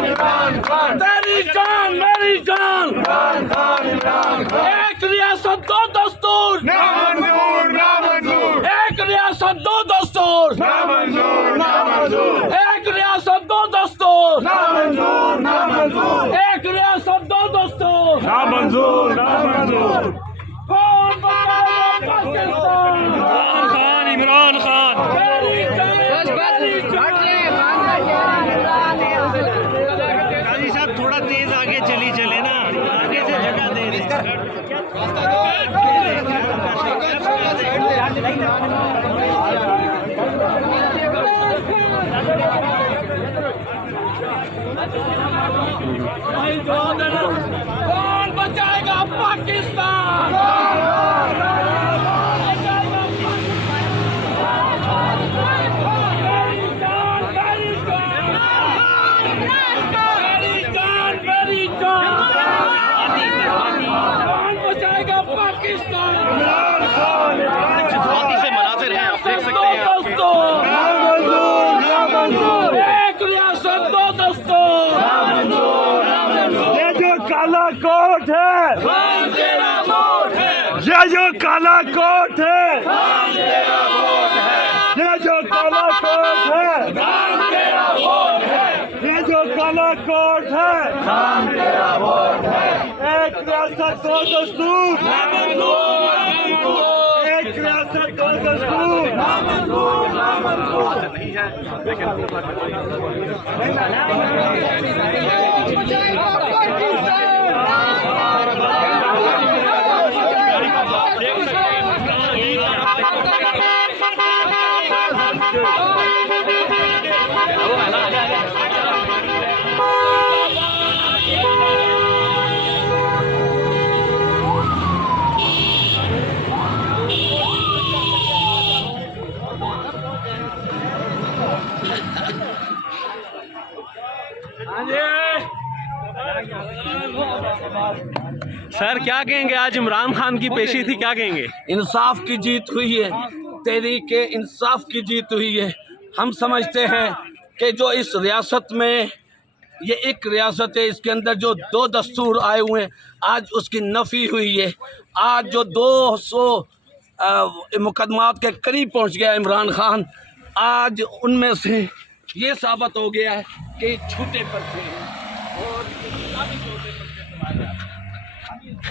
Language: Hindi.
तेरी जान मेरी जान, एक रियासत दो दस्तूर, एक रियासत दो दस्तूर, एक रियासत दो दस्तूर, एक रियासत दो दस्तूर, कौन बचाएगा पाकिस्तान? इमरान खान मेरी जान, मेरी जान। काजी साहब थोड़ा तेज आगे चले ना, आगे से जगह दे रहे कौन बचाएगा पाकिस्तान? मेरी जान, कौन बचाएगा पाकिस्तान? जज्बाती से मनाजिर हैं, आप देख सकते हैं। एक रियासत दो दस्तूर, ये जो काला कोट है, खान तेरा वोट है, ये जो काला कोट है, खान तेरा वोट है, ये जो काला कोट है, खान तेरा वोट है, ये जो काला कोट है, खान तेरा वोट है। एक रियासत दो दस्तूर, एक रियासत दो दस्तूर। सर क्या कहेंगे, आज इमरान खान की पेशी थी, क्या कहेंगे? इंसाफ की जीत हुई है, तहरीक इंसाफ की जीत हुई है। हम समझते हैं कि जो इस रियासत में ये एक रियासत है, इसके अंदर जो दो दस्तूर आए हुए हैं, आज उसकी नफ़ी हुई है। आज जो 200 मुकदमात के करीब पहुंच गया इमरान खान, आज उनमें से ये साबित हो गया है कि झूठे पर थे और